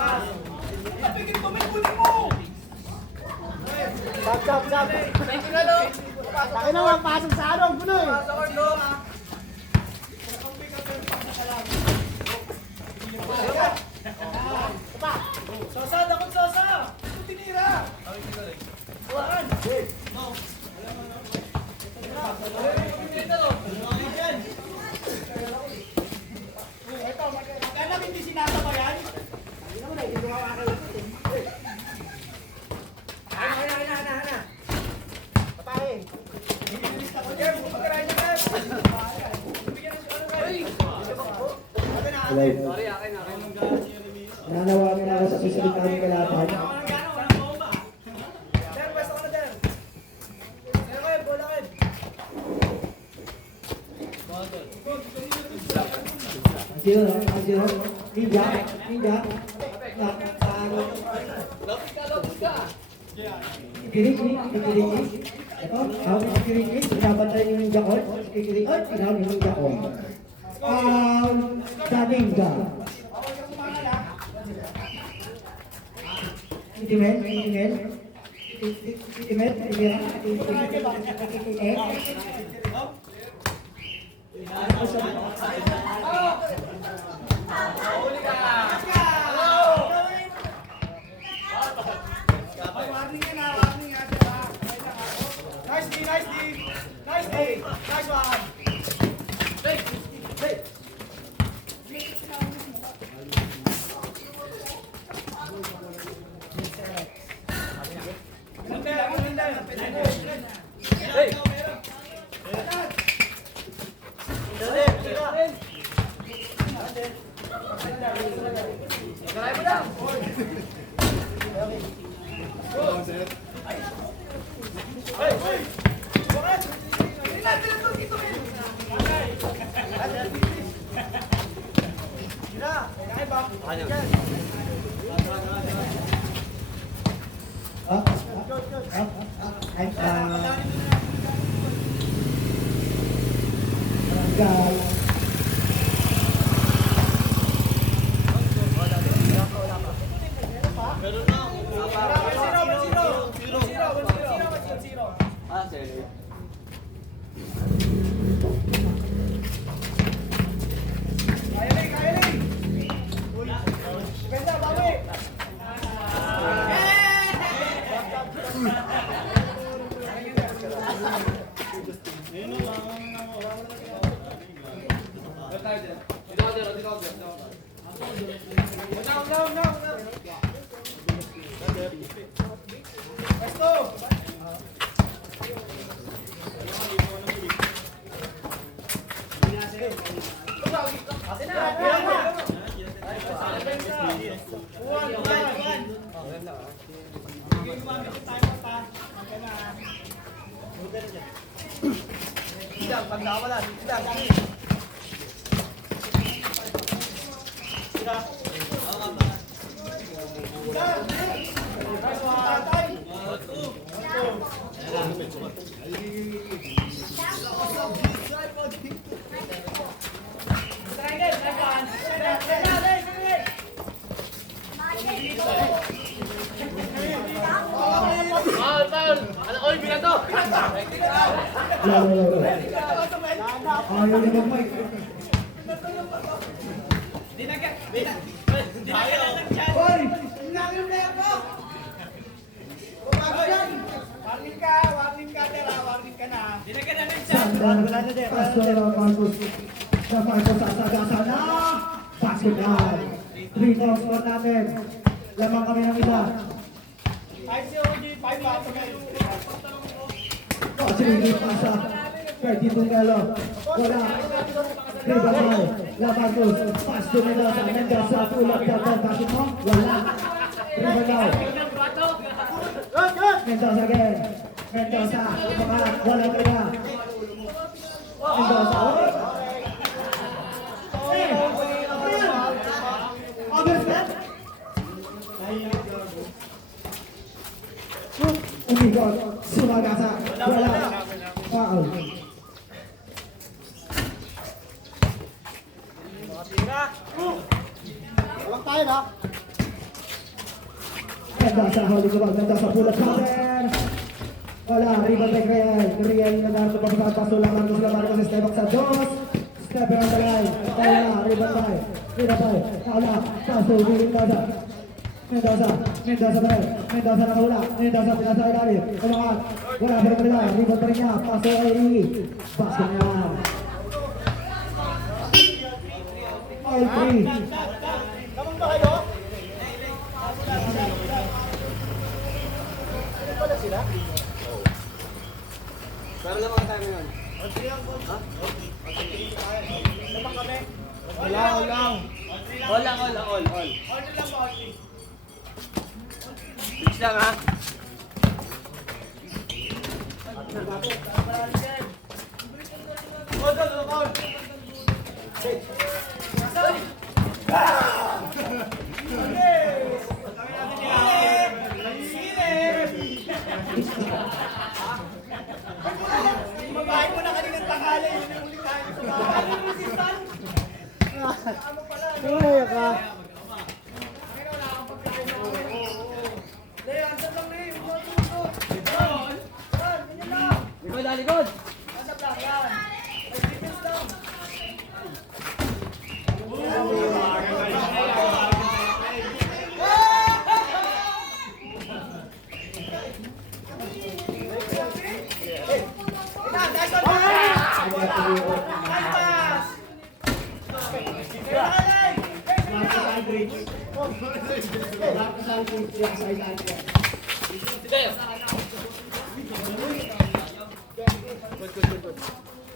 Stop. Laki naman, pasok sa anong puno eh. Sosa, dakot Sosa! Ito tinira! Waan! No! Ito, magkala hindi sinasa ba yan? Papahin. Nananawagan ako sa susunod namin kalaban. Zero. Ninja. Kikirik. Ito, hawak ni Kikirik. Sinabantay ni Ninja ko. Kikirik. Ay, pinahawak ni Ninja ko. Daninga. Itimet. Nice one! Warning ka na. Three balls for natin. Lamang kami ng isa. 5-0, 5 pa. Sige, pasa. Perdito Melo. Wala. Ribabal. Labanos. Pass to Mendoza. Mendoza. Tulak dapat. Bakit mo? Wala. Ribabal. Mendoza again. Mendoza. Wala ka na. Mendoza. Overstep. Umikot. Sumagasa. Wala. Foul. Walang tayo na. Mendoza, huli ko ba? Mendoza, pull-up counter. Wala, rebound by Riel. Riel na naman ito papapaso lang. Marcos, step back sa dos. Step around the line. Wala, rebound by. Wala, paso, Mendoza. Mendoza ba rin? Mendoza nakawala. Mendoza pinasa ilalim. Kumakat. Wala pa rin nila. Rebound pa rin niya. Paso ay basket niya. All three. Kamang ba kayo? Wala sila? Pero lang mga tayo ngayon. Naman kami. All lang. All lang. Order lang ba? Bilis lang ha. Babae mo na kaninang tanghali. Yun yung ulit tayo sa bahay. Ano yung resistan? Ano pala? Kaya ka. Hindi, ansap lang rin. Huwag mo tumusok. Yan, ganyan lang. Likod. Ansap lang, yan. May defense lang.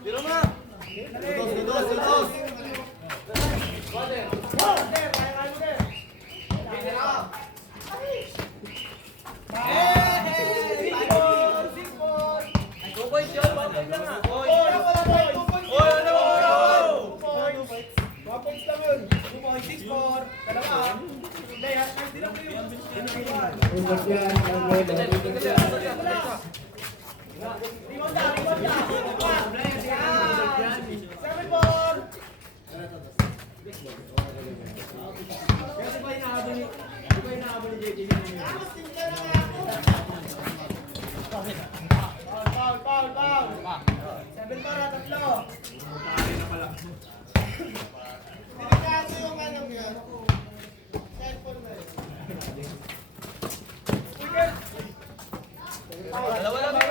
Biro mo na. Foul. 7 para, tatlo. Delikado yung anong yan. Cellphone na yun. Dalawa lang.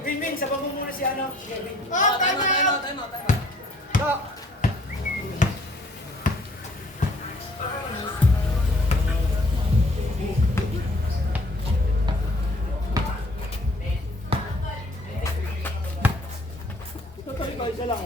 Win-win, sabang mo muna si ano. Time out. Isa lang.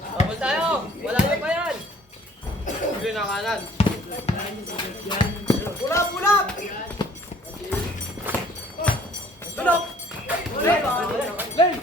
Babal tayo. Wala yung pa yan. Hindi na kanan. Pulap! Tulog! Lane!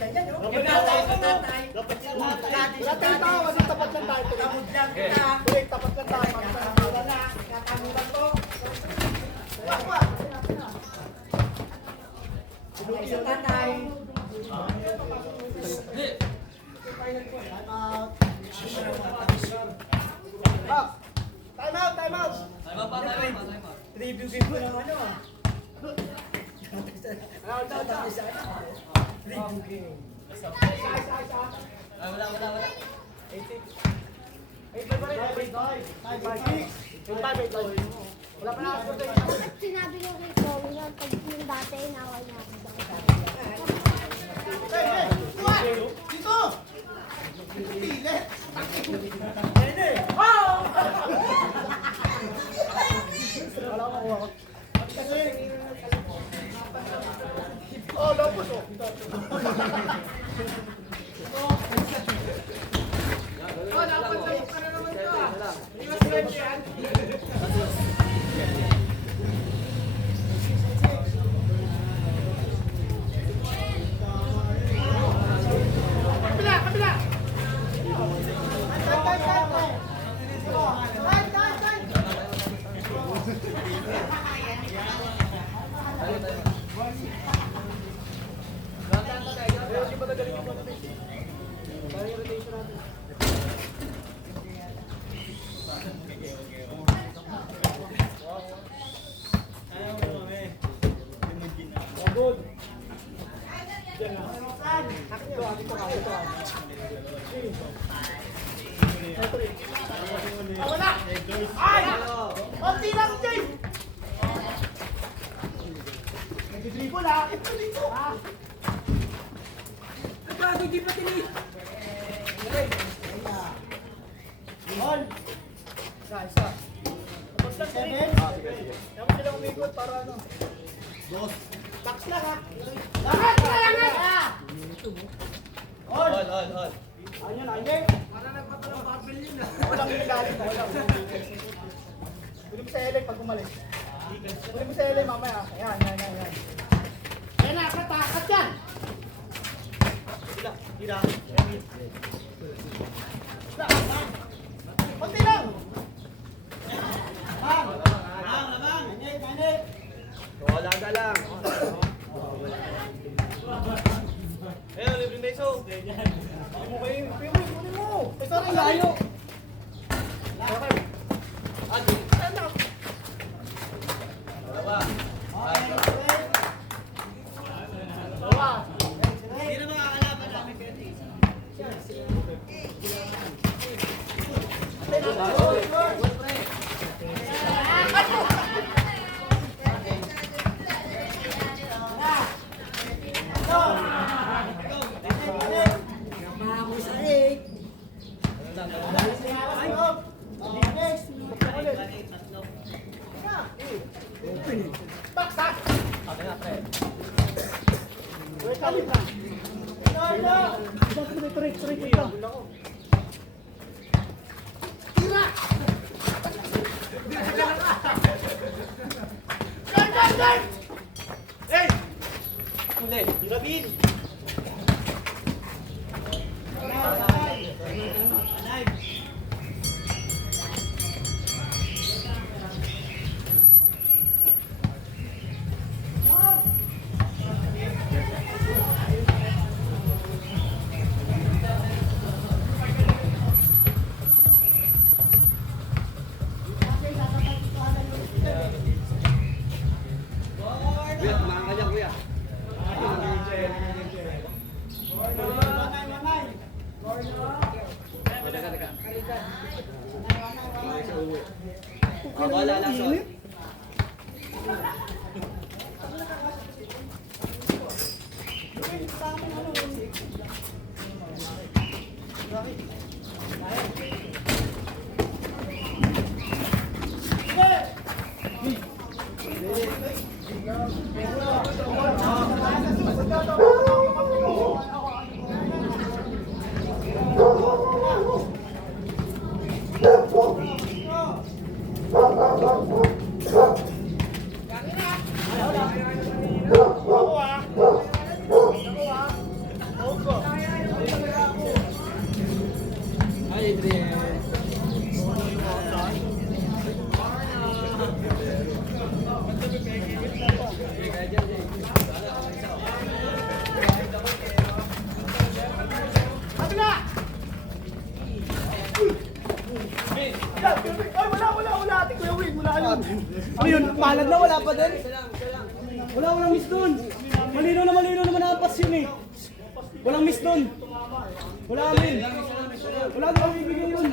ganyan, no? Dapat tatay. Dapat sila tatay. Wala tayong tao, kasi tapat lang tayo. Tamod lang kita. Tuloy, tapat lang tayo. Kakamulan na. Kakamulan ko. Wah. Tuloy sa tatay. Time out. Time out. Review game ko ng ano ah. Review game. Isa. Wala. 8 wala pa na ako. At sinabi ko kay Chloe na pag yung dati, nawa niya ako sa Dito! Pilit! Wala ko makuha ko. Oh, lopos oh. Kabila! Wala! Ay! Konti lang, Jay! Nag-dribble ha! Ito dito! Nagbago, di pa tinig! On! Isa. Tapos lang, Jay! Tapos sila umikot para ano? Dos. Box lang ha! Lahat! On! Ayun, ayun! Walang ginagalit na wala. Pwede mo sa LA pag umalis. Pwede mo sa LA mamaya. Ayan. Ayan na, katakat yan! Tira. Kunti lang! Labang! Manit! Wala ka lang. Ayun, libre na iso. Kunin mo! Ito rin layo! Baksak! Wait lang. Trick lang. Tira! Guard! Hey! Ulit. Irabin! Kuya, tumahan ka dyan, kuya. Teka. Wala lang, sorry. Adrian. Kabila! Ay, wala. Ate Kuya Will, wala yun. Ano yun? Palad na, wala pa din. Walang miss doon. Malino naman ang pass yun eh. Walang miss doon. Wala amin. Wala na kami ibigay yun.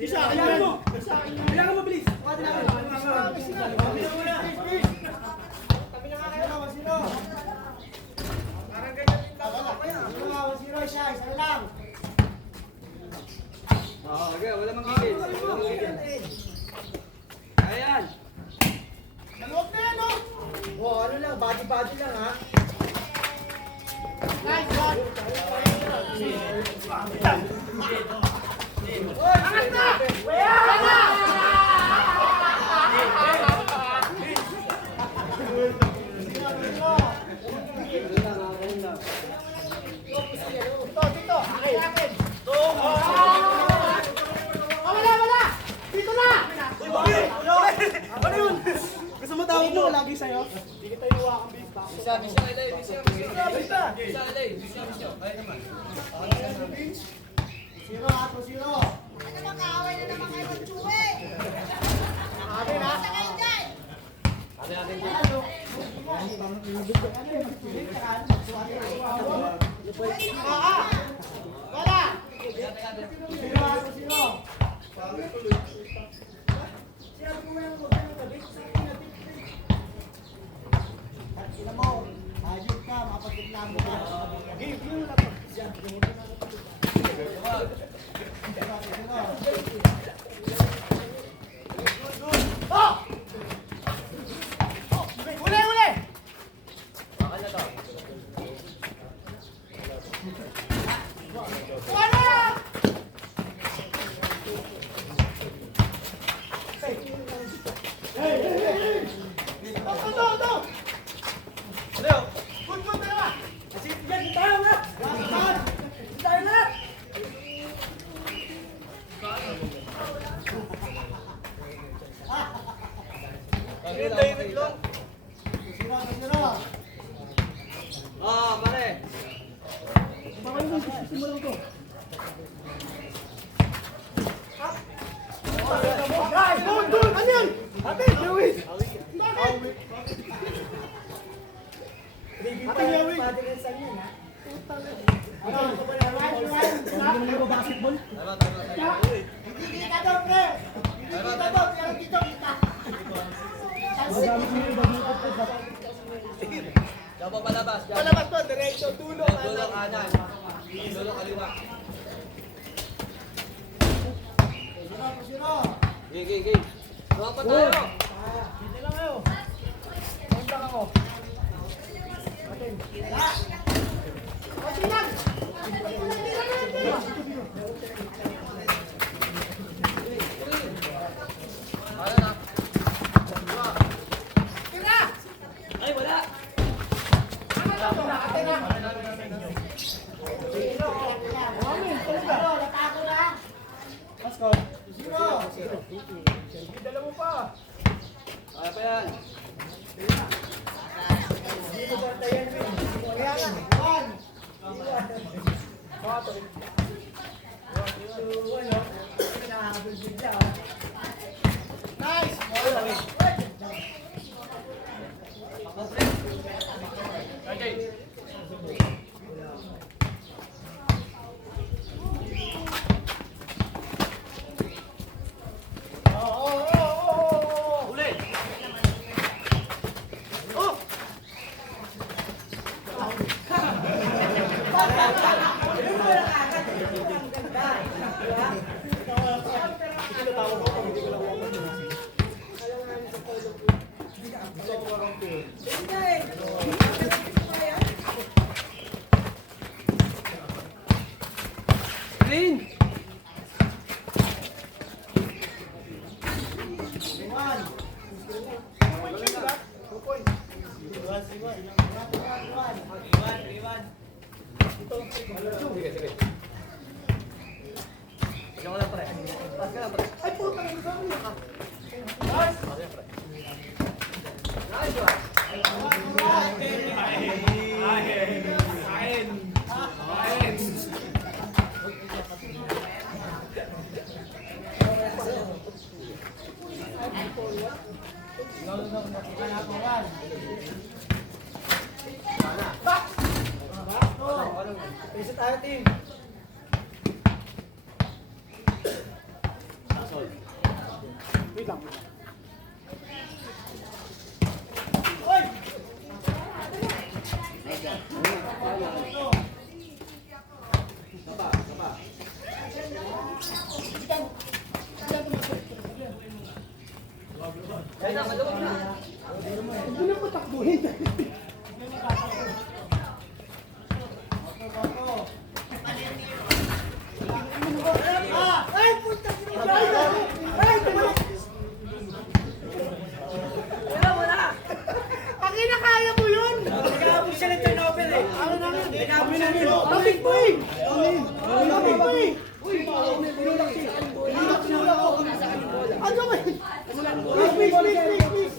Isa, kailangan mo. Kailangan mo, please. Tabi na nga kayo, Wasino. Parang ganyan din daw. Wasino, isa lang. Oo, okay, wala manggigil. Ayan. Naluwag na yan, oh. Oh, ano lang, body lang ha. Nice one. Angat na! Angat na! Dito. Akin. Wala! Dito na! Ano yun? Gusto mo tawag mo lagi sa'yo? Hindi kita inuwakang bista. Bisa, alay. Kaya naman. Zero. Ano naman kaaway na naman kayo mag-tsuwe? Akin ha? Basta kayo dyan! Wala! Zero. Sila mo, ayun ka, mapagreklamo ka. Give you na Oh! Uli! Bakal na to. Wala! Hey! Ito! Leo! Good na naman! Yan, tayo na! Tayo na! David lang. Sira. Oo, pare. Bakit mo simulan ko? Guys, doon! Ano yan? Ate, Lewis! Bakit? Ate, Lewis! Ano? Hindi mo basketball? Hindi ka doon, pre! Hindi ka doon, pero dito kita! Magamit mo yung bagikot ko ba? Diyan pa palabas. Diyan. Palabas po, diretso, dulo, Dulo kanan. Dulo kaliwa. Sira! Gigi. Tuwa pa tayo. Dito lang kayo. Punta ka mo. Pasinan! Ano na? Tira! Ay, wala. Zero! Dala mo pa! Kaya pa yan. Kaya nga, one! Nice! Okay. Uli. Oh! Green. Sige, sige. Ano ka lang, pre? Taas ka lang, pre. Ay, puta, ano sa akin? Taas ka lang, pre. Nice one. Isa tayo, team. Wait lang. Oy! Yan na, maluwag na. Hindi na patakbuhin. Ay, puta! Ay, Wala mo na. ang kaya mo yun! Nag-aabot siya ng turnover eh. Ano namin? Nag-aabot siya ng turnover. Kapit mo eh! Kapit mo eh! Uy, pinulak siya. Pinulak siya ako. Ano ba? Please, please, please, please.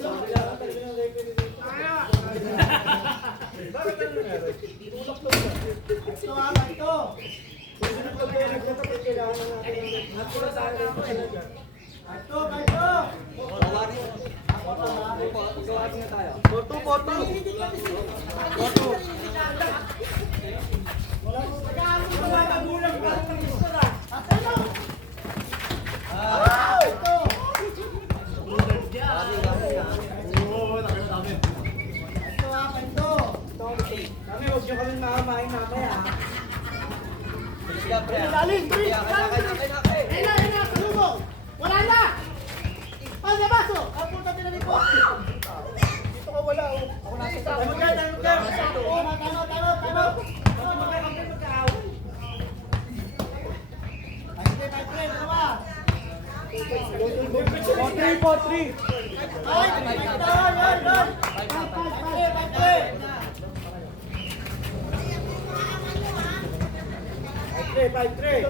Ito ha, ito. Susunod ko kaya nagkakapit, kailangan na natin. Natira tayo na ako eh. Ito, ito. Gawain na tayo. Porto, porto. Porto. Wala ka bulang parang mag-istor ah. Ito. Ito. Ito ha, ito. Kami, huwag nyo kami makamain mamaya. Bilis ka, pre. Lalim, pre. Kaya. Ena, kalubog. Wala na. Pag baso. Ang punta pinalipo. Dito ka wala. Ako na sa tama. Tama. Kami magkaawin. Potri. Ay, Five, three.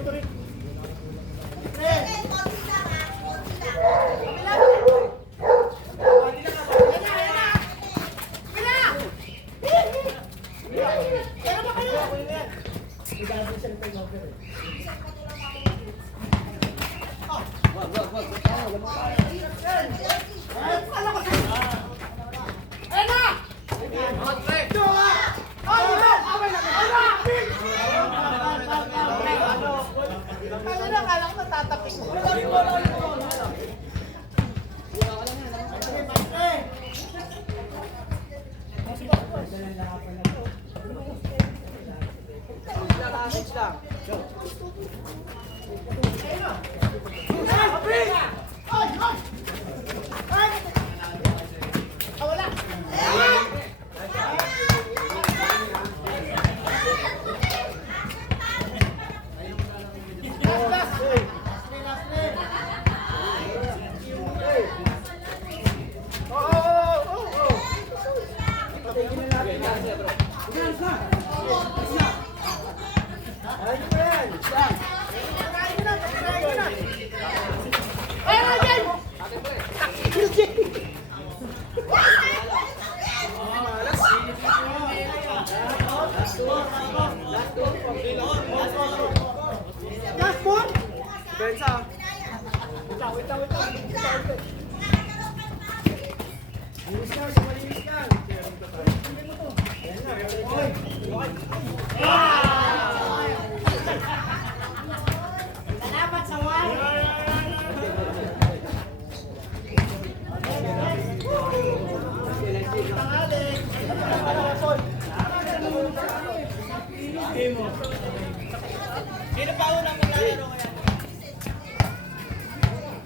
Sino pa unang maglalaro kaya?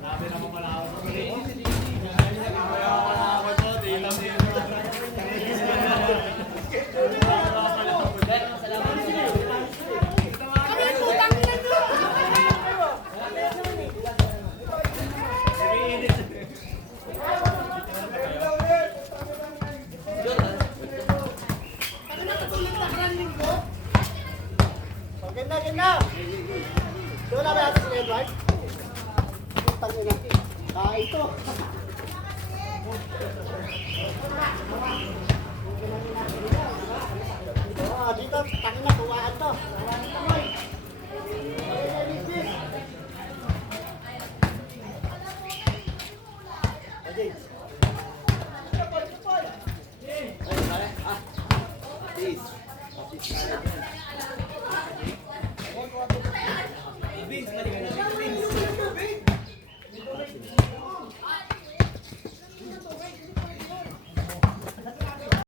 Sabi naman pala ako sa muli. ito.